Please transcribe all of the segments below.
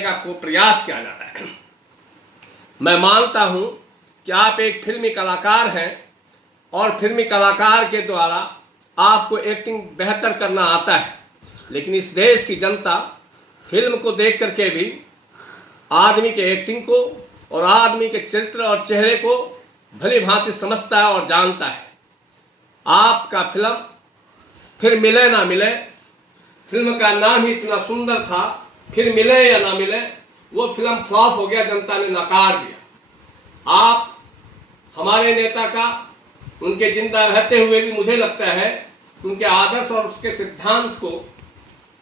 का को प्रयास किया जा रहा है। मैं मानता हूं कि आप एक फिल्मी कलाकार हैं और फिल्मी कलाकार के द्वारा आपको एक्टिंग बेहतर करना आता है, लेकिन इस देश की जनता फिल्म को देख करके भी आदमी के एक्टिंग को और आदमी के चरित्र और चेहरे को भली भांति समझता है और जानता है। आपका फिल्म फिर मिले ना मिले, फिल्म का नाम ही इतना सुंदर था, फिर मिले या ना मिले, वो फिल्म फ्लॉप हो गया, जनता ने नकार दिया। आप हमारे नेता का उनके जिंदा रहते हुए भी मुझे लगता है उनके आदर्श और उसके सिद्धांत को,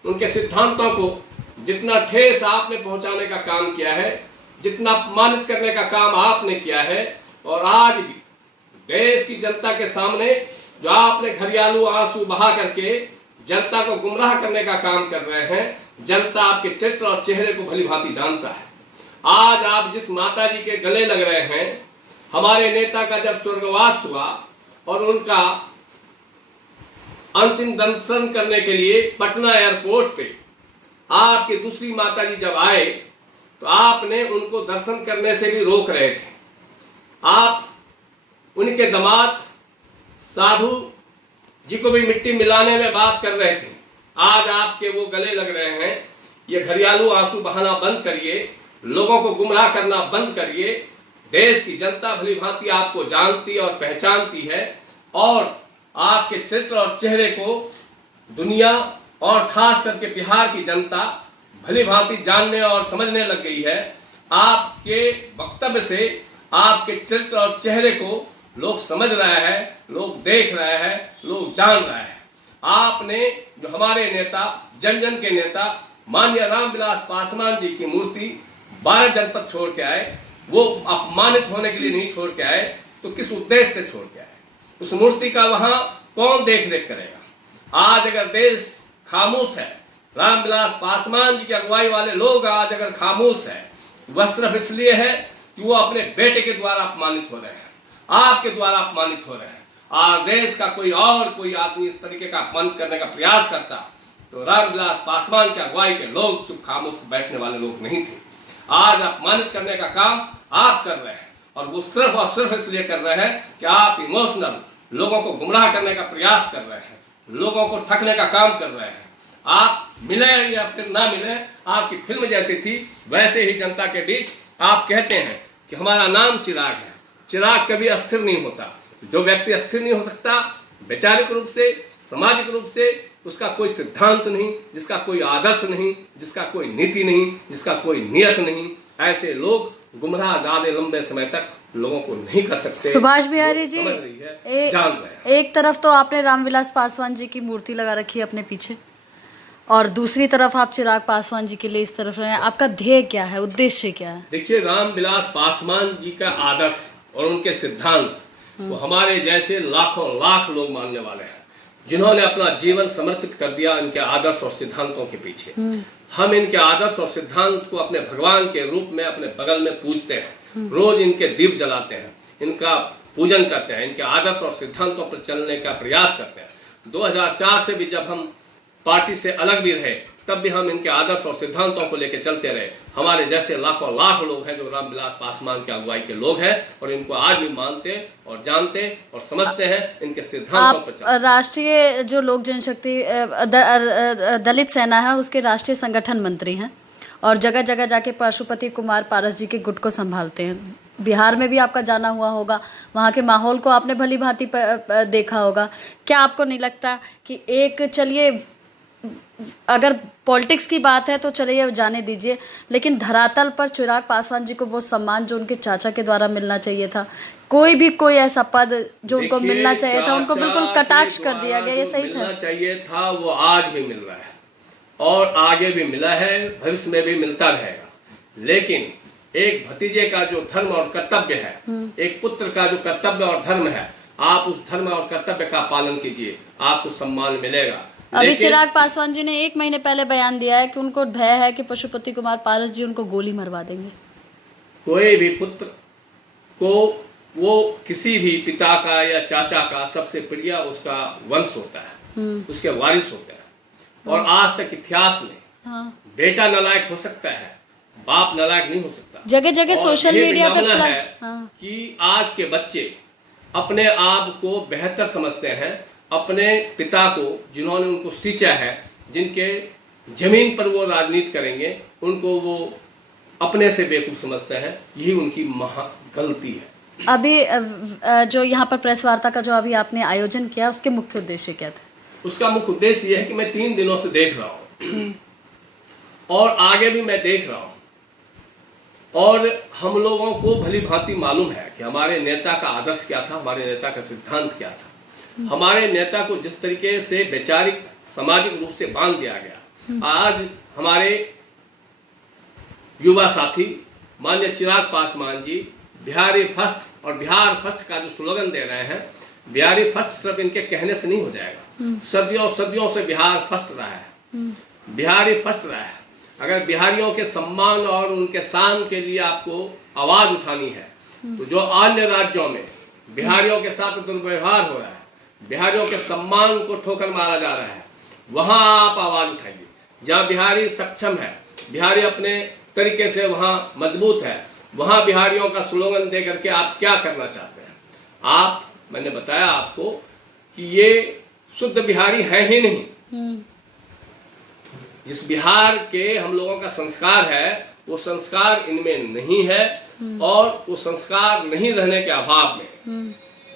उनके सिद्धांतों को जितना ठेस आपने पहुंचाने का काम किया है, जितना अपमानित करने का काम आपने किया है, और आज भी देश की जनता के सामने जो आपने घरियालू आंसू बहा करके जनता को गुमराह करने का काम कर रहे हैं, जनता आपके चरित्र और चेहरे को भली भांति जानता है। आज आप जिस माता जी के गले लग रहे हैं, हमारे नेता का जब स्वर्गवास हुआ और उनका अंतिम दर्शन करने के लिए पटना एयरपोर्ट पे आपकी दूसरी माता जी जब आए तो आपने उनको दर्शन करने से भी रोक रहे थे। आप उनके दामाद साधु जी को भी मिट्टी मिलाने में बात कर रहे थे। आज आपके वो गले लग रहे हैं। ये घरियालू आंसू बहाना बंद करिए, लोगों को गुमराह करना बंद करिए। देश की जनता भली भांति आपको जानती और पहचानती है और आपके चरित्र और चेहरे को दुनिया और खास करके बिहार की जनता भली भांति जानने और समझने लग गई है। आपके वक्तव्य से आपके चरित्र और चेहरे को लोग समझ रहे हैं, लोग देख रहे हैं, लोग जान रहे हैं। आपने जो हमारे नेता, जन जन के नेता माननीय रामविलास पासवान जी की मूर्ति 12 जनपद छोड़ के आए, वो अपमानित होने के लिए नहीं छोड़ के आए तो किस उद्देश्य से छोड़ के आए? उस मूर्ति का वहां कौन देख रेख करेगा? आज अगर देश खामोश है, रामविलास पासवान जी की अगुवाई वाले लोग आज अगर खामोश है, वह सिर्फ इसलिए है कि वो अपने बेटे के द्वारा अपमानित हो रहे हैं, आपके द्वारा अपमानित हो रहे हैं। आज देश का कोई आदमी इस तरीके का अपमानित करने का प्रयास करता तो रामविलास पासवान की अगुवाई के लोग चुप खामोश बैठने वाले लोग नहीं थे। आज अपमानित करने का काम आप कर रहे हैं और वो सिर्फ और सिर्फ इसलिए कर रहे हैं कि आप इमोशनल लोगों को गुमराह करने का प्रयास कर रहे हैं, लोगों को ठगने का काम कर रहे हैं। आप मिले या फिर ना मिले, आपकी फिल्म जैसी थी वैसे ही जनता के बीच आप कहते हैं कि हमारा नाम चिराग है। चिराग कभी अस्थिर नहीं होता। जो व्यक्ति अस्थिर नहीं हो सकता, वैचारिक रूप से, सामाजिक रूप से, उसका कोई सिद्धांत नहीं, जिसका कोई आदर्श नहीं, जिसका कोई नीति नहीं, जिसका कोई नियत नहीं, ऐसे लोग गुमराह ज्यादा लंबे समय तक लोगों को नहीं कर सकते। सुभाष बिहारी जी, जान रहे हैं। एक तरफ तो आपने रामविलास पासवान जी की मूर्ति लगा रखी है अपने पीछे और दूसरी तरफ आप चिराग पासवान जी के लिए इस तरफ रहे हैं। आपका ध्येय क्या है, उद्देश्य क्या है? देखिए, रामविलास पासवान जी का आदर्श और उनके सिद्धांत वो हमारे जैसे लाखों लाख लोग मानने वाले हैं, जिन्होंने अपना जीवन समर्पित कर दिया इनके आदर्श और सिद्धांतों के पीछे। हम इनके आदर्श और सिद्धांत को अपने भगवान के रूप में अपने बगल में पूजते हैं, रोज इनके दीप जलाते हैं, इनका पूजन करते हैं, इनके आदर्श और सिद्धांतों पर चलने का प्रयास करते हैं। 2004 से भी जब हम पार्टी से अलग भी रहे, तब भी हम इनके आदर्श और सिद्धांतों को लेकर चलते रहे। हमारे जैसे लाखों लाख लोग हैं जो रामविलास पासवान के अगुवाई के लोग हैं और इनको आज भी मानते और जानते और समझते हैं, इनके सिद्धांतों पर चलते। राष्ट्रीय जो लोक जनशक्ति दलित सेना है उसके राष्ट्रीय संगठन मंत्री हैं और जगह जगह जाके पशुपति कुमार पारस जी के गुट को संभालते हैं। बिहार में भी आपका जाना हुआ होगा, वहाँ के माहौल को आपने भली भांति देखा होगा। क्या आपको नहीं लगता कि एक, चलिए अगर पॉलिटिक्स की बात है तो चलिए जाने दीजिए, लेकिन धरातल पर चिराग पासवान जी को वो सम्मान जो उनके चाचा के द्वारा मिलना चाहिए था, कोई ऐसा पद जो उनको मिलना चाहिए था, उनको बिल्कुल कटाक्ष कर दिया गया, ये सही था? मिलना चाहिए था वो आज भी मिल रहा है और आगे भी मिला है, भविष्य में भी मिलता रहेगा। लेकिन एक भतीजे का जो धर्म और कर्तव्य है, एक पुत्र का जो कर्तव्य और धर्म है, आप उस धर्म और कर्तव्य का पालन कीजिए, आपको सम्मान मिलेगा। अभी चिराग पासवान जी ने 1 महीने पहले बयान दिया है कि उनको भय है कि पशुपति कुमार पारस जी उनको गोली मरवा देंगे। कोई भी पुत्र को वो किसी भी पिता का या चाचा का सबसे प्रिय उसका वंश होता है, उसके वारिस होते हैं। और आज तक इतिहास में बेटा नालायक हो सकता है, बाप नालायक नहीं हो सकता। जगह जगह और सोशल ये मीडिया पे विडंबना है हाँ। कि आज के बच्चे अपने आप को बेहतर समझते हैं, अपने पिता को जिन्होंने उनको सींचा है, जिनके जमीन पर वो राजनीति करेंगे, उनको वो अपने से बेवकूफ समझते हैं। यही उनकी महा गलती है। अभी जो यहाँ पर प्रेस वार्ता का जो अभी आपने आयोजन किया, उसके मुख्य उद्देश्य क्या थे? उसका मुख्य उद्देश्य यह है कि मैं 3 दिनों से देख रहा हूँ और आगे भी मैं देख रहा हूँ, और हम लोगों को भली भांति मालूम है कि हमारे नेता का आदर्श क्या था, हमारे नेता का सिद्धांत क्या था। हमारे नेता को जिस तरीके से वैचारिक सामाजिक रूप से बांध दिया गया, आज हमारे युवा साथी माननीय चिराग पासवान जी बिहारी फर्स्ट और बिहार फर्स्ट का जो स्लोगन दे रहे हैं, बिहारी फर्स्ट सिर्फ इनके कहने से नहीं हो जाएगा। सदियों सदियों से बिहार फर्स्ट रहा है, बिहारी फर्स्ट रहा है। अगर बिहारियों के सम्मान और उनके शान के लिए आपको आवाज उठानी है, तो जो अन्य राज्यों में बिहारियों के साथ दुर्व्यवहार हो रहा है, बिहारियों के सम्मान को ठोकर मारा जा रहा है, वहां आप आवाज उठाइए। जहां बिहारी सक्षम है, बिहारी अपने तरीके से वहां मजबूत है, वहां बिहारियों का स्लोगन दे करके आप क्या करना चाहते हैं? आप, मैंने बताया आपको कि ये शुद्ध बिहारी है ही नहीं। जिस बिहार के हम लोगों का संस्कार है, वो संस्कार इनमें नहीं है, और वो संस्कार नहीं रहने के अभाव में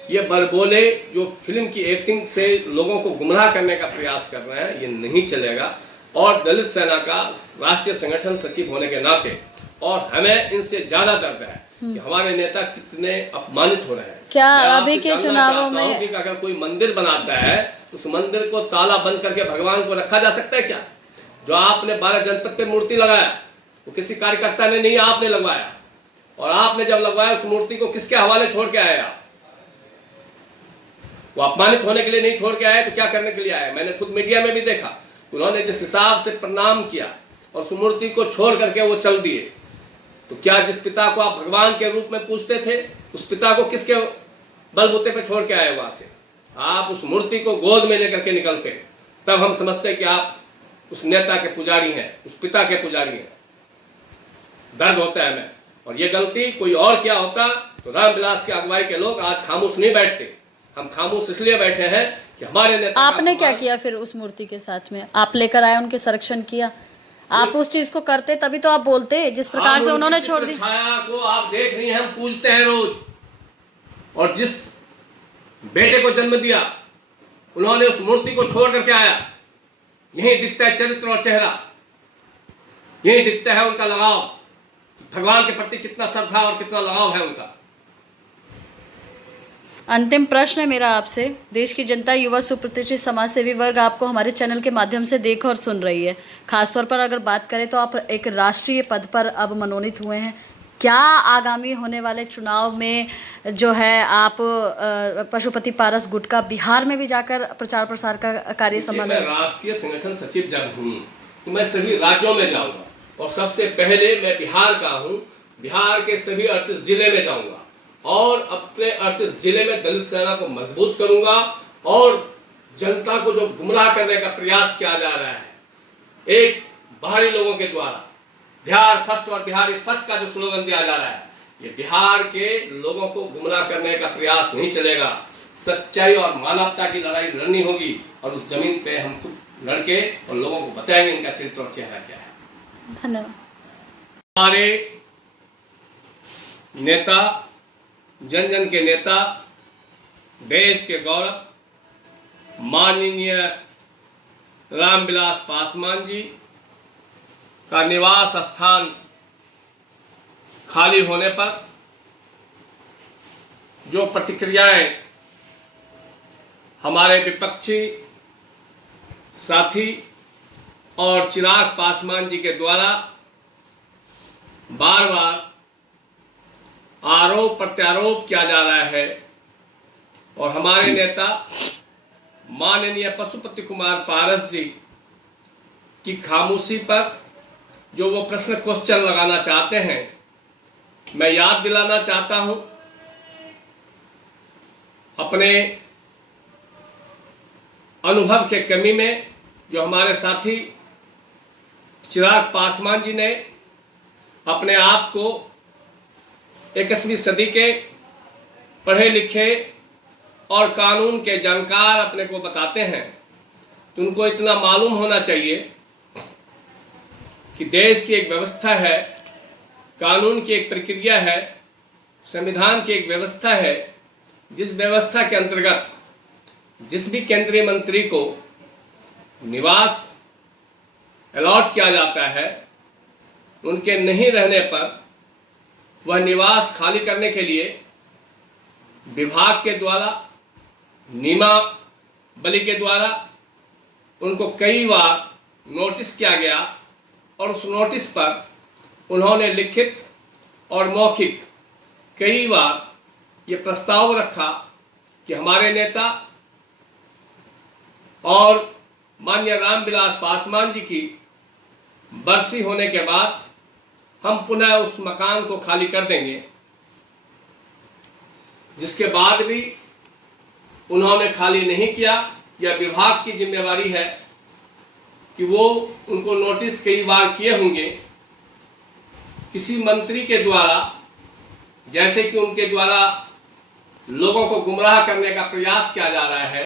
ये बरबोले जो फिल्म की एक्टिंग से लोगों को गुमराह करने का प्रयास कर रहे हैं, ये नहीं चलेगा। और दलित सेना का राष्ट्रीय संगठन सचिव होने के नाते, और हमें इनसे ज्यादा दर्द है कि हमारे नेता कितने अपमानित हो रहे हैं। क्या अभी के चुनावों में कि अगर कोई मंदिर बनाता है, तो उस मंदिर को ताला बंद करके भगवान को रखा जा सकता है क्या? जो आपने 12 जनपद पे मूर्ति लगाया, वो किसी कार्यकर्ता ने नहीं, आपने लगवाया। और आपने जब लगवाया, उस मूर्ति को किसके हवाले छोड़ के आए आप? वो अपमानित होने के लिए नहीं छोड़ के आए, तो क्या करने के लिए आए? मैंने खुद मीडिया में भी देखा, उन्होंने जिस हिसाब से प्रणाम किया और उस मूर्ति को छोड़ करके वो चल दिए। तो क्या जिस पिता को आप भगवान के रूप में पूजते थे, उस पिता को किसके बलबूते पे छोड़ के आए वहां से? आप उस मूर्ति को गोद में लेकर के निकलते, तब हम समझते कि आप उस नेता के पुजारी हैं, उस पिता के पुजारी हैं। दर्द होता है हमें। और ये गलती कोई और क्या होता, तो रामविलास की अगुवाई के लोग आज खामोश नहीं बैठते। हम खामोश इसलिए बैठे हैं कि हमारे नेता। आपने क्या किया फिर उस मूर्ति के साथ में? आप लेकर आए, उनके संरक्षण किया? आप उस चीज को करते तभी तो आप बोलते, जिस प्रकार से उन्होंने छोड़ दी। छाया को आप देख रही हैं, हम पूजते हैं रोज। और जिस बेटे को जन्म दिया, उन्होंने उस मूर्ति को छोड़ करके आया। यही दिखता है चरित्र और चेहरा, यही दिखता है उनका लगाव, भगवान के प्रति कितना श्रद्धा और कितना लगाव है उनका। अंतिम प्रश्न है मेरा आपसे। देश की जनता, युवा, सुप्रतिष्ठित समाजसेवी वर्ग आपको हमारे चैनल के माध्यम से देख और सुन रही है। खासतौर पर अगर बात करें तो आप एक राष्ट्रीय पद पर अब मनोनीत हुए हैं। क्या आगामी होने वाले चुनाव में जो है आप पशुपति पारस गुट का बिहार में भी जाकर प्रचार प्रसार का कार्य संभालेंगे? मैं राष्ट्रीय संगठन सचिव जब हूँ, तो मैं सभी राज्यों में जाऊंगा, और सबसे पहले मैं बिहार का हूँ। बिहार के सभी 38 जिले में जाऊंगा, और अपने 38 जिले में दलित सेना को मजबूत करूंगा। और जनता को जो गुमराह करने का प्रयास किया जा रहा है, एक बाहरी लोगों के द्वारा, बिहार फर्स्ट और बिहारी फर्स्ट का जो स्लोगन दिया जा रहा है, ये बिहार के लोगों को गुमराह करने का प्रयास नहीं चलेगा। सच्चाई और मानवता की लड़ाई लड़नी होगी, और उस जमीन पे हम खुद लड़के और लोगों को बताएंगे इनका चरित्र और चेहरा क्या है। धन्यवाद। हमारे नेता, जन जन के नेता, देश के गौरव, माननीय रामविलास पासवान जी का निवास स्थान खाली होने पर जो प्रतिक्रियाएं हमारे विपक्षी साथी और चिराग पासवान जी के द्वारा बार बार आरोप प्रत्यारोप किया जा रहा है, और हमारे नेता माननीय पशुपति कुमार पारस जी की खामोशी पर जो वो प्रश्न क्वेश्चन लगाना चाहते हैं, मैं याद दिलाना चाहता हूं अपने अनुभव के कमी में, जो हमारे साथी चिराग पासवान जी ने अपने आप को 21वीं सदी के पढ़े लिखे और कानून के जानकार अपने को बताते हैं, तो उनको इतना मालूम होना चाहिए कि देश की एक व्यवस्था है, कानून की एक प्रक्रिया है, संविधान की एक व्यवस्था है, जिस व्यवस्था के अंतर्गत जिस भी केंद्रीय मंत्री को निवास अलॉट किया जाता है, उनके नहीं रहने पर वह निवास खाली करने के लिए विभाग के द्वारा, नियमावली के द्वारा उनको कई बार नोटिस किया गया और उस नोटिस पर उन्होंने लिखित और मौखिक कई बार ये प्रस्ताव रखा कि हमारे नेता और माननीय रामविलास पासवान जी की बरसी होने के बाद हम पुनः उस मकान को खाली कर देंगे, जिसके बाद भी उन्होंने खाली नहीं किया। यह विभाग की जिम्मेवारी है कि वो उनको नोटिस कई बार किए होंगे, किसी मंत्री के द्वारा, जैसे कि उनके द्वारा लोगों को गुमराह करने का प्रयास किया जा रहा है।